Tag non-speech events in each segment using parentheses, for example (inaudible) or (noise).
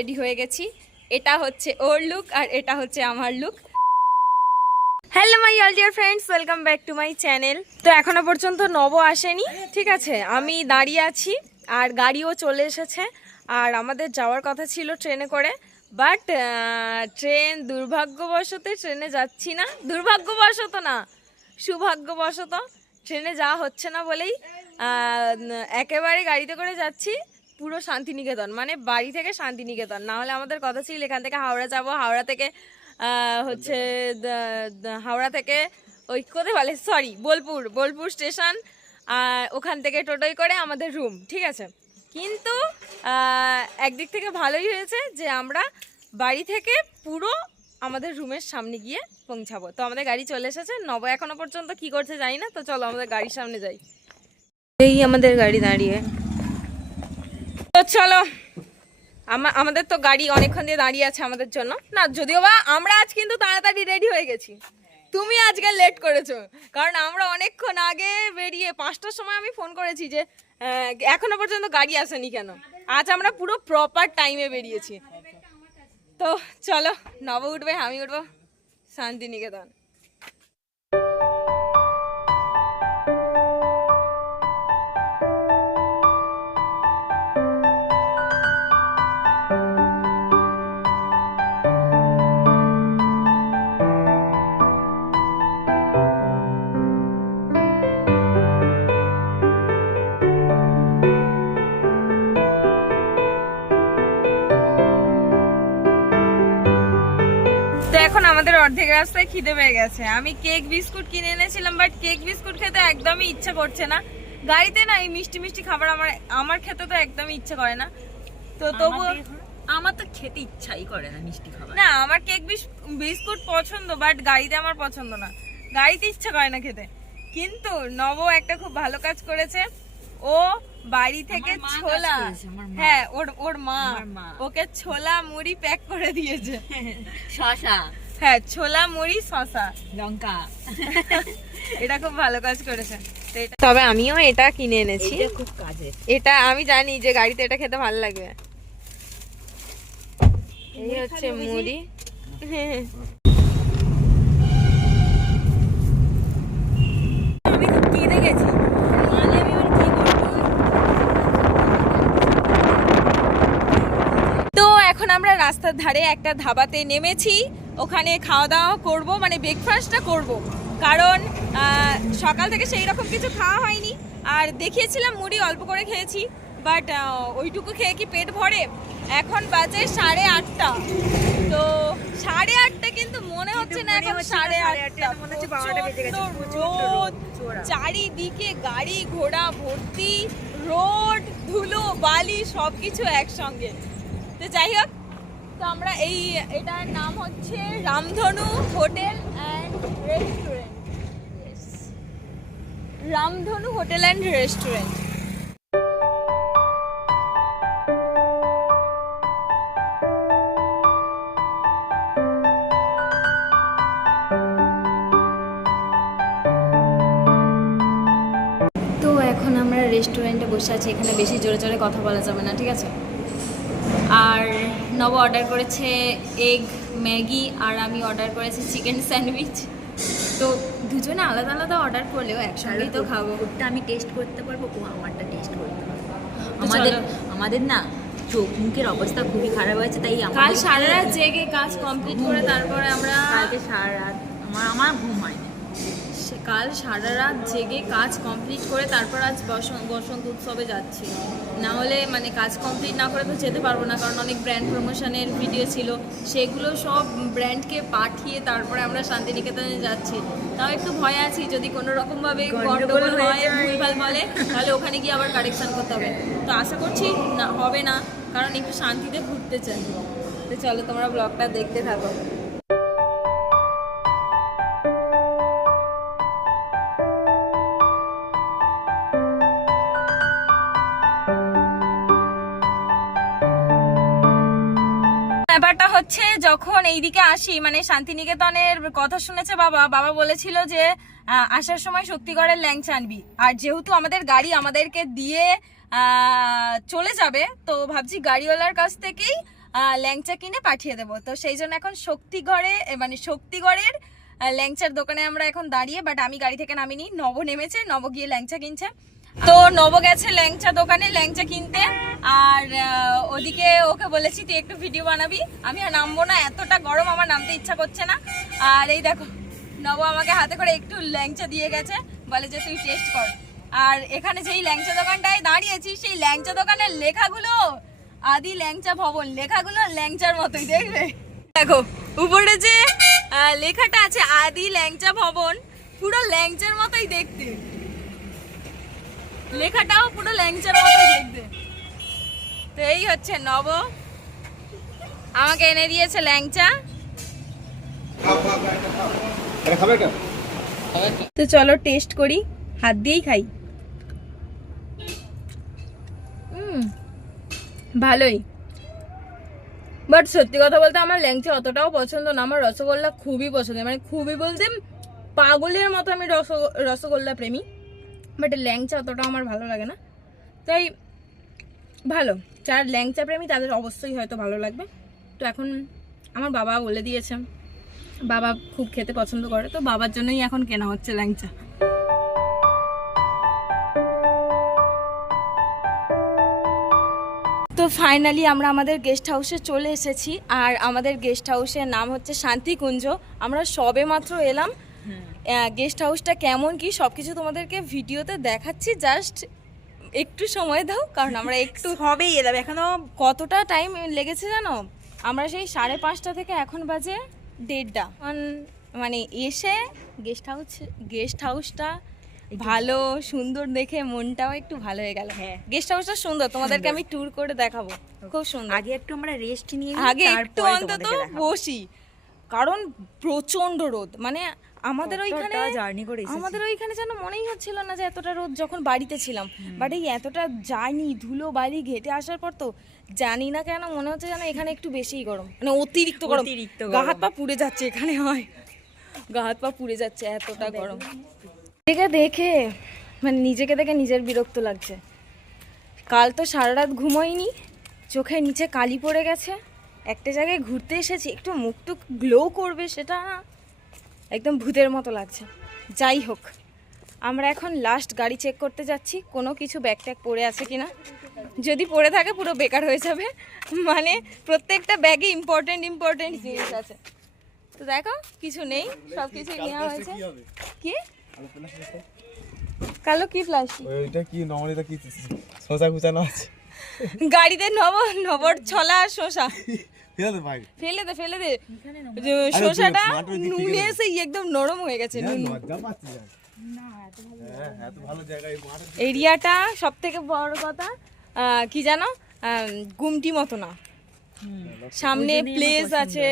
Ready হয়ে গেছি। এটা হচ্ছে ওর লুক আর এটা হচ্ছে আমার look hello my all dear friends welcome back to my channel তো এখনও পর্যন্ত নব আসেনি, ঠিক আছে? আমি দাঁড়িয়ে আছি আর গাড়িও চলে এসেছে। আর আমাদের যাওয়ার কথা ছিল ট্রেনে করে। বাট ট্রেন দুর্ভাগ্যবশত ট্রেনে যাচ্ছি না। দুর্ভাগ্যবশত না, সুভাগ্যবশত। ট্রেনে যাওয়া হচ্ছে না বলেই একেবারে গাড়িতে করে যাচ্ছি। পুরো শান্তিনিকেতন মানে বাড়ি থেকে শান্তিনিকেতন। না হলে আমাদের কথা ছিল এখান থেকে হাওড়া যাব, হাওড়া থেকে হচ্ছে হাওড়া থেকে ওই কোথায় বলে? সরি বোলপুর বোলপুর স্টেশন, আর ওখান থেকে টোটোয় করে আমাদের রুম ঠিক আছে? কিন্তু একদিক থেকে ভালোই হয়েছে যে আমরা বাড়ি থেকে পুরো আমাদের রুমের সামনে গিয়ে পৌঁছাবো। তো আমাদের গাড়ি চলে এসেছে, নব এখনও পর্যন্ত কি করছে জানি না, তো চলো আমাদের গাড়ির সামনে যাই। এই আমাদের গাড়ি দাঁড়িয়ে। তো চলো, আমা- আমাদের তো গাড়ি অনেকক্ষণ দিয়ে দাঁড়িয়ে আছে আমাদের জন্য। না, যদিও বা আমরা আজ কিন্তু তাড়াতাড়ি রেডি হয়ে গেছি। তুমি আজকে লেট করেছ, কারণ আমরা অনেকক্ষণ আগে বেরিয়ে পাঁচটার সময় আমি ফোন করেছি যে এখনও পর্যন্ত গাড়ি আসেনি কেন? আজ আমরা পুরো প্রপার টাইমে বেরিয়েছি। তো চলো, নব উঠবে, আমি উঠবো, শান্তিনিকেতন। এখন আমাদের অর্ধেক রাস্তায় খিদে পেয়ে গেছে। আমি কেক বিস্কুট কিনে এনেছিলাম বাট কেক বিস্কুট খেতে একদমই ইচ্ছা করছে না। গাড়িতে না এই মিষ্টি মিষ্টি খাবার আমার আমার খেতে তো একদমই ইচ্ছা করে না। তো তবু আমার তো খেতে ইচ্ছাই করে না মিষ্টি খাবার। না আমার কেক বিস- বিস্কুট পছন্দ বাট গাড়িতে আমার পছন্দ না। গাড়িতে ইচ্ছা করে না খেতে। কিন্তু নব একটা খুব ভালো কাজ করেছে। ও বাড়ি থেকে কাজ ছোলা। হ্যাঁ ওর ওর মা। ওকে ছোলা মুড়ি প্যাক করে দিয়েছে। (laughs) শশা। হ্যাঁ ছোলা মুড়ি শশা। লঙ্কা। (laughs) এটা খুব ভালো কাজ করেছে। তবে আমিও এটা কিনে এনেছি। এটা খুব কাজের। এটা আমি জানি যে গাড়িতে এটা খেতে ভালো লাগবে এই হচ্ছে মুড়ি আমি তো কিনে গেছি মানে আমি এবার কি করব তো এখন আমরা রাস্তার ধারে একটা ধাবাতে নেমেছি। ওখানে খাওয়া দাওয়া করব মানে ব্রেকফাস্টটা করব। কারণ সকাল থেকে সেই রকম কিছু খাওয়া হয়নি। আর দেখিয়েছিলাম মুড়ি অল্প করে খেয়েছি। বাট ওইটুকু খেয়ে কি পেট ভরে? এখন বাজে সাড়ে আটটা। তো সাড়ে আটটা কিন্তু মনে হচ্ছে না এখন সাড়ে আটটা। মনে রোদ, চারিদিকে গাড়ি ঘোড়া ভর্তি রোড ধুলো বালি সব কিছু একসঙ্গে। তো যাই হোক তো আমরা এই, এটার নাম হচ্ছে Ramdhanu hotel and restaurant. Ramdhanu hotel and restaurant. রেস্টুরেন্টে বসে আছি, এখানে বেশি জোরে জোরে কথা বলা যাবে না, ঠিক আছে? আর নব অর্ডার করেছে এগ ম্যাগি আর আমি অর্ডার করেছি চিকেন স্যান্ডউইচ তো দুজনে আলাদা আলাদা অর্ডার করলেও একসঙ্গেই তো খাব। ওটা আমি টেস্ট করতে পারব ও আমারটা টেস্ট করতে পারব। আমাদের আমাদের না চোখ মুখের অবস্থা খুবই খারাপ হয়েছে তাই কাল সারা রাত জেগে কাজ কমপ্লিট করে তারপরে আমরা কালকে সারা রাত আমার আমার ঘুম হয়নি। কাল সারা রাত জেগে কাজ কমপ্লিট করে তারপর আজ বসন্ত বসন্ত উৎসবে যাচ্ছি। না হলে মানে কাজ কমপ্লিট না করে তো যেতে পারব না কারণ অনেক ব্র্যান্ড প্রমোশনের ভিডিও ছিল। সেগুলো সব ব্র্যান্ডকে পাঠিয়ে তারপরে আমরা শান্তিনিকেতনে যাচ্ছি। তাও একটু ভয় আছি যদি কোনো রকমভাবে গন্ডগোল হয় ভুলভাল বলে তাহলে ওখানে গিয়ে আবার কারেকশান করতে হবে। তো আশা করছি না হবে না কারণ একটু শান্তিতে ঘুরতে চাই। তো চলো তোমরা ব্লগটা দেখতে থাকো। হচ্ছে যখন এইদিকে আসি মানে শান্তিনিকেতনের কথা শুনেছে বাবা বাবা বলেছিল যে আসার সময় শক্তিগড়ের ল্যাংচা আনবি। আর যেহেতু আমাদের গাড়ি আমাদেরকে দিয়ে চলে যাবে, তো ভাবছি গাড়িওয়ালার কাছ থেকেই ল্যাংচা কিনে পাঠিয়ে দেবো। তো সেই জন্য এখন শক্তিগড়ে মানে শক্তিগড়ের ল্যাংচার দোকানে আমরা এখন দাঁড়িয়ে বাট আমি গাড়ি থেকে নামিনি, নব নেমেছে, নব গিয়ে ল্যাংচা কিনছে। তো নব গেছে ল্যাংচা দোকানে, ল্যাংচা কিনতে। আর ওদিকে ওকে বলেছি, তুই একটু ভিডিও বানাবি। আমি আর নামবো না, এতটা গরম আমার নামতে ইচ্ছা করছে না। আর এই দেখো, নব আমাকে হাতে করে একটু ল্যাংচা দিয়ে গেছে। বলে যে, তুই টেস্ট কর। আর এখানে যেই ল্যাংচা দোকানটায় দাঁড়িয়েছি, সেই ল্যাংচা দোকানের লেখাগুলো, আদি ল্যাংচা ভবন। লেখাগুলো ল্যাংচার মতোই, দেখবে? দেখো, উপরে যে লেখাটা আছে, আদি ল্যাংচা ভবন, পুরো ল্যাংচার মতোই দেখতে। লেখাটাও পুরো ল্যাংচার মতোই দেখতে। তো এই হচ্ছে নব। আমাকে এনে দিয়েছে ল্যাংচা। তো চলো টেস্ট করি। হাত দিয়েই খাই। ভালোই। বাট সত্যি কথা বলতে আমার ল্যাংচা অতটাও পছন্দ না। আমার রসগোল্লা খুবই পছন্দ মানে খুবই বলতে পাগলের মতো আমি রস রসগোল্লা প্রেমী। বাট ল্যাংচা অতটা আমার ভালো লাগে না। তাই ভালো, যার ল্যাংচা প্রেমী তাদের অবশ্যই হয়তো ভালো লাগবে। তো এখন আমার বাবা বলে দিয়েছে, বাবা খুব খেতে পছন্দ করে, তো বাবার জন্যই এখন কেনা হচ্ছে ল্যাংচা। তো ফাইনালি আমরা আমাদের গেস্ট হাউসে চলে এসেছি, আর আমাদের গেস্ট হাউসের নাম হচ্ছে শান্তিকুঞ্জ। আমরা সবে মাত্র এলাম গেস্ট হাউসটা কেমন কি সব কিছু তোমাদেরকে ভিডিওতে দেখাচ্ছি। জাস্ট একটু সময় দাও কারণ আমরা একটু (laughs) হবেই এলাম এখনও কতটা টাইম লেগেছে জানো? আমরা সেই সাড়ে পাঁচটা থেকে এখন বাজে দেড়টা। মানে এসে গেস্ট হাউস গেস্ট হাউসটা ভালো সুন্দর দেখে মনটাও একটু ভালো হয়ে গেল। হ্যাঁ। গেস্ট হাউসটা সুন্দর তোমাদেরকে আমি ট্যুর করে দেখাবো। খুব সুন্দর। আগে একটু আমরা রেস্ট নিয়ে আগে একটু অন্তত বসি। কারণ প্রচণ্ড রোদ মানে আমাদের ওইখানে journey করে আমাদের ওইখানে যেন মনেই হচ্ছিল না যে এতটা রোদ যখন বাড়িতে ছিলাম। বাট এই এতটা যায়নি ধুলো বালি ঘেটে আসার পর তো জানি না কেন মনে হচ্ছে যেন এখানে একটু বেশিই গরম। মানে অতিরিক্ত গরম। অতিরিক্ত গা হাত পা পুড়ে যাচ্ছে এখানে হয়। গা হাত পা পুড়ে যাচ্ছে এতটা গরম। দেখে। দেখে মানে নিজেকে দেখে নিজের বিরক্ত লাগছে। কাল তো সারা রাত ঘুমোইনি চোখের নিচে কালি পড়ে গেছে। একটা জায়গায় ঘুরতে এসেছি একটু মুখটুক গ্লো করবে সেটা না একদম ভূতের মতো লাগছে। যাই হোক আমরা এখন লাস্ট গাড়ি চেক করতে যাচ্ছি। কোনো কিছু ব্যাগ ট্যাগ পড়ে আছে কি না যদি পড়ে থাকে পুরো বেকার হয়ে যাবে। মানে প্রত্যেকটা ব্যাগে ইম্পর্টেন্ট ইম্পর্টেন্ট জিনিস আছে। তো দেখো কিছু নেই সব কিছু নেওয়া হয়েছে। কি কালো কি প্লাস্টিক ওইটা কি নমনীয়তা কি শশা কুচানো আছে? গাড়িতে নব নবর ছলা আর শসা। (laughs) ঠিক আছে ভাই। ফেলে দে ফেলে দে। শসাটা নুনে এসে একদম নরম হয়ে গেছে নুন। হ্যাঁ, জায়গায় মাঠ এরিয়াটা সব থেকে বড় কথা কি জানো? গুমটি মতো না। সামনে প্লেস আছে।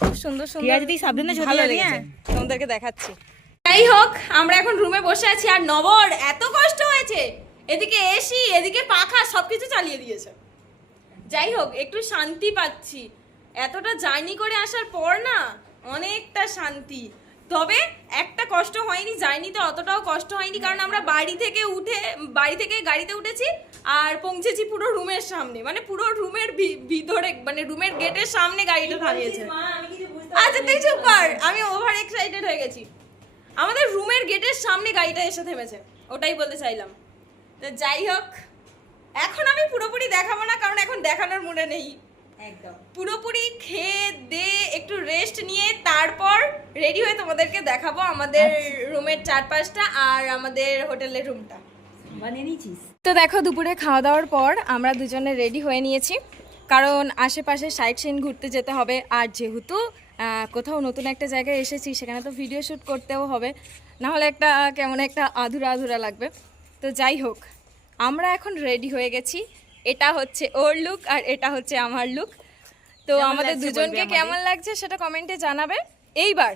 খুব সুন্দর সুন্দর। যদি সাবধানে ভালো লেগেছে। হ্যাঁ? তোমাদেরকে দেখাচ্ছি। যাই হোক আমরা এখন রুমে বসে আছি আর নবর এত কষ্ট হয়েছে। এদিকে এসি এদিকে পাখা সবকিছু চালিয়ে দিয়েছে। যাই হোক একটু শান্তি পাচ্ছি। এতটা জার্নি করে আসার পর না অনেকটা শান্তি। তবে একটা কষ্ট হয়নি জার্নিতে অতটাও কষ্ট হয়নি কারণ আমরা বাড়ি থেকে উঠে বাড়ি থেকে গাড়িতে উঠেছি আর পৌঁছেছি পুরো রুমের সামনে। মানে পুরো রুমের ভিতরে মানে রুমের গেটের সামনে গাড়িটা থামিয়েছে আচ্ছা তুই চুপ কর আমি ওভার এক্সাইটেড হয়ে গেছি। আমাদের রুমের গেটের সামনে গাড়িটা এসে থেমেছে ওটাই বলতে চাইলাম। তো যাই হোক এখন আমি পুরোপুরি দেখাবো না কারণ এখন দেখানোর মনে নেই। একদম। পুরোপুরি খেয়ে দে একটু রেস্ট নিয়ে তারপর রেডি হয়ে তোমাদেরকে দেখাবো আমাদের রুমের চারপাশটা আর আমাদের হোটেলের রুমটা বানিয়ে নিয়েছিস? তো দেখো দুপুরে খাওয়া দাওয়ার পর আমরা দুজনে রেডি হয়ে নিয়েছি। কারণ আশেপাশে সাইট সিন ঘুরতে যেতে হবে। আর যেহেতু কোথাও নতুন একটা জায়গায় এসেছি সেখানে তো ভিডিও শ্যুট করতেও হবে। না হলে একটা কেমন একটা আধুরা আধুরা লাগবে। তো যাই হোক আমরা এখন রেডি হয়ে গেছি। এটা হচ্ছে ওর লুক আর এটা হচ্ছে আমার লুক তো আমাদের দুজনকে কেমন লাগছে সেটা কমেন্টে জানাবে। এইবার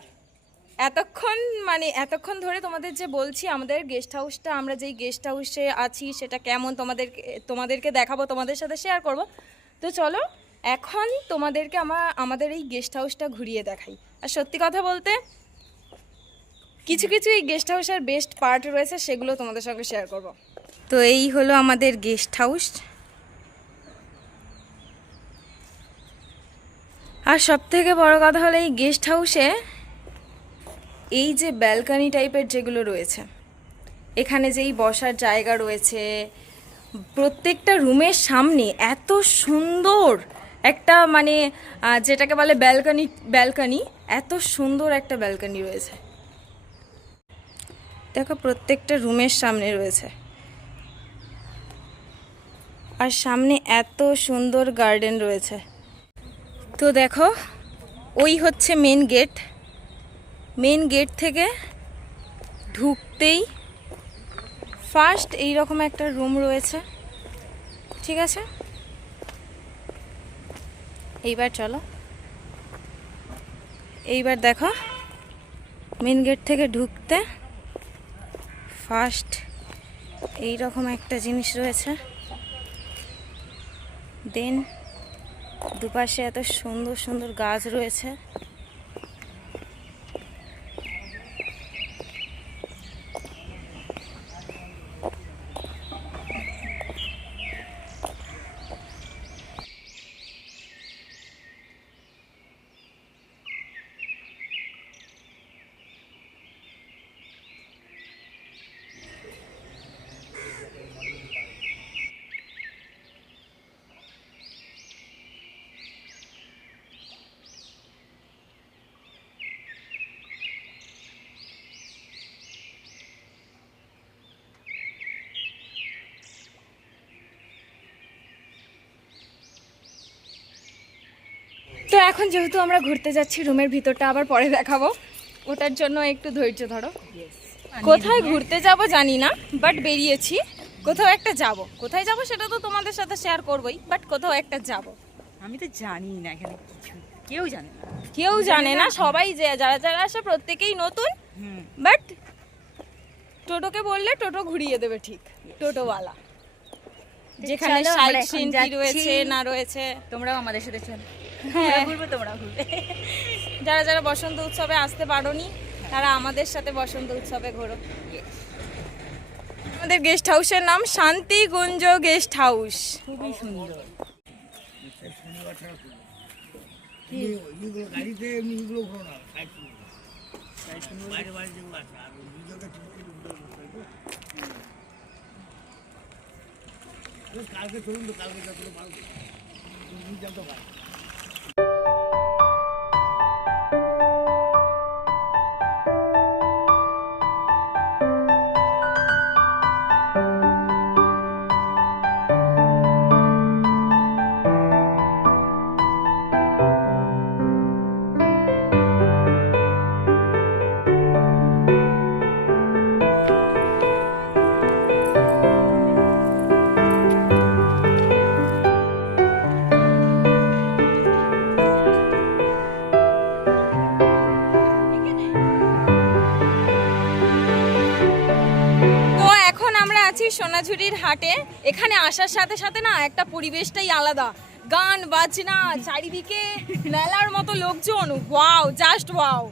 এতক্ষণ মানে এতক্ষণ ধরে তোমাদের যে বলছি আমাদের গেস্ট হাউসটা আমরা যেই গেস্ট হাউসে আছি সেটা কেমন তোমাদের তোমাদেরকে দেখাবো তোমাদের সাথে শেয়ার করব। তো চলো এখন তোমাদেরকে আমার আমাদের এই গেস্ট হাউসটা ঘুরিয়ে দেখাই। আর সত্যি কথা বলতে কিছু কিছু এই গেস্ট হাউসের বেস্ট পার্ট রয়েছে সেগুলো তোমাদের সঙ্গে শেয়ার করব। তো এই হলো আমাদের গেস্ট হাউস আর সব থেকে বড় কথা হলো এই গেস্ট হাউসে এই যে ব্যালকানি টাইপের যেগুলো রয়েছে, এখানে যেই বসার জায়গা রয়েছে, প্রত্যেকটা রুমের সামনে এত সুন্দর একটা মানে যেটাকে বলে ব্যালকানি ব্যালকানি এত সুন্দর একটা ব্যালকানি রয়েছে। দেখো প্রত্যেকটা রুমের সামনে রয়েছে। আর সামনে এত সুন্দর গার্ডেন রয়েছে। তো দেখো, ওই হচ্ছে মেন গেট মেন গেট থেকে ঢুকতেই ফার্স্ট এই রকম একটা রুম রয়েছে। ঠিক আছে? এইবার চলো। এইবার দেখো মেন গেট থেকে ঢুকতে ফার্স্ট এই রকম একটা জিনিস রয়েছে। দেন দুপাশে এত সুন্দর সুন্দর গাছ রয়েছে। তো এখন যেহেতু আমরা ঘুরতে যাচ্ছি রুমের ভিতরটা আবার পরে দেখাবো। ওটার জন্য একটু ধৈর্য ধরো। কোথায় ঘুরতে যাব জানি না বাট বেরিয়েছি। কোথাও একটা যাব। কোথায় যাব সেটা তো তোমাদের সাথে শেয়ার করবই বাট কোথাও একটা যাব। আমি তো জানি না এখানে কিছু। কেউ জানে না। কেউ জানে না সবাই যে যারা যারা আসে প্রত্যেকেই নতুন। বাট টোটোকে বললে টোটো ঘুরিয়ে দেবে ঠিক টোটোওয়ালা। যেখানে সাইট এখন সিন কি রয়েছে না রয়েছে। তোমরাও আমাদের সাথে চলো। হ্যাঁ। তোমরা ঘুরবে। যারা যারা বসন্ত উৎসবে আসতে পারোনি তারা আমাদের সাথে বসন্ত উৎসবে ঘোরো। আমাদের গেস্ট হাউসের নাম শান্তিগুঞ্জ গেস্ট হাউস খুবই সুন্দর। কালকে চলুন তো কালকে যতটা পারব। আছি সোনাঝুরির হাটে। এখানে আসার সাথে সাথে না একটা পরিবেশটাই আলাদা। গান, বাজনা, চারিদিকে মেলার মতো লোকজন। Wow, just wow.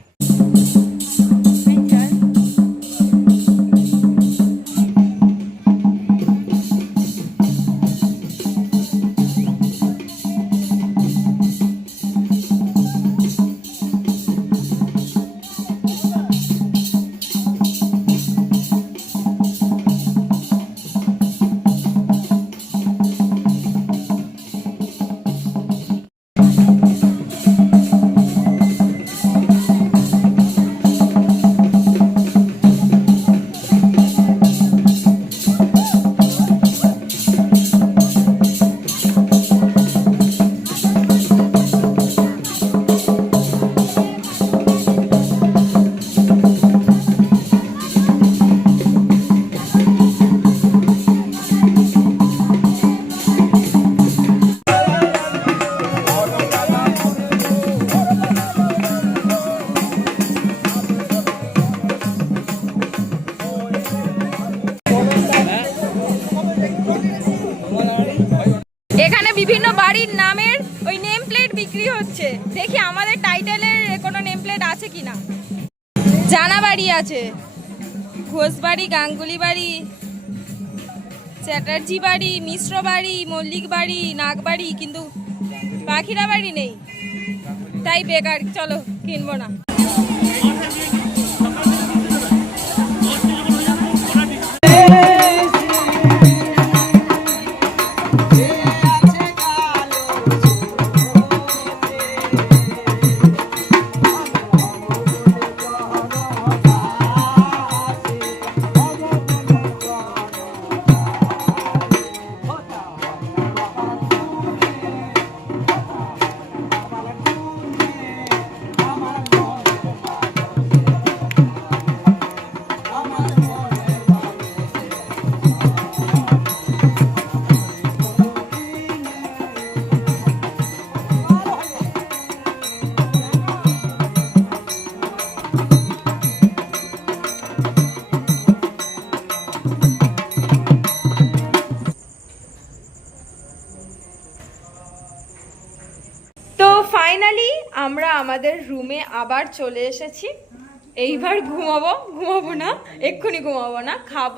আছে? ঘোষবাড়ি গাঙ্গুলি বাড়ি চ্যাটার্জি বাড়ি, মিশ্র বাড়ি, মল্লিক বাড়ি নাগবাড়ি কিন্তু পাখিরা বাড়ি নেই। তাই বেকার, চলো কিনবো না। আমাদের রুমে আবার চলে এসেছি। এইবার ঘুমাবো ঘুমাবো না, এক্ষুনি ঘুমাবো না। খাব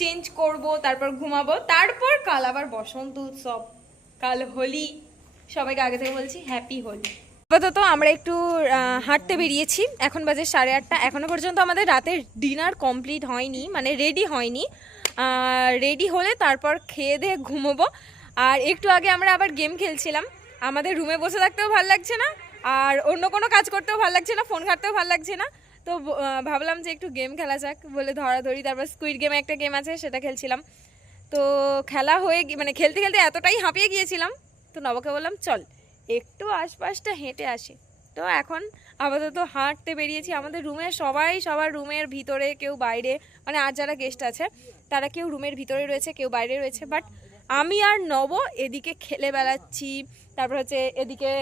চেঞ্জ করব, তারপর ঘুমাবো। তারপর কাল আবার বসন্ত উৎসব, কাল হোলি। সবাইকে আগে থেকে বলছি হ্যাপি হোলি। আপাতত আমরা একটু হাঁটতে বেরিয়েছি। এখন বাজে সাড়ে আটটা। এখনও পর্যন্ত আমাদের রাতের ডিনার কমপ্লিট হয়নি মানে রেডি হয়নি। রেডি হলে তারপর খেয়ে দিয়ে ঘুমোবো। আর একটু আগে আমরা আবার গেম খেলছিলাম। আমাদের রুমে বসে থাকতেও ভালো লাগছে না। আর অন্য কোনো কাজ করতেও ভালো লাগছে না, ফোন ঘাটতেও ভালো লাগছে না। তো ভাবলাম যে একটু গেম খেলা যাক, বলে ধরাধরি, তারপর স্কুইড গেমে একটা গেম আছে, সেটা খেলছিলাম। তো খেলা হয়ে মানে খেলতে খেলতে এতটাই হাঁপিয়ে গিয়েছিলাম, তো নবকে বললাম, চল, একটু আশপাশটা হেঁটে আসি। তো এখন আপাতত হাঁটতে বেরিয়েছি। আমাদের রুমে সবাই সবার রুমের ভিতরে, কেউ বাইরে মানে আর যারা গেস্ট আছে, তারা কেউ রুমের ভিতরে রয়েছে, কেউ বাইরে রয়েছে বাট আমি আর নব এদিকে খেলে বেড়াচ্ছি, তারপর হচ্ছে এদিকে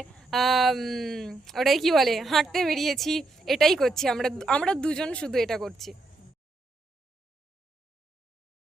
ওটাই কি বলে, হাঁটতে বেরিয়েছি, এটাই করছি, আমরা আমরা দুজন শুধু এটা করছি।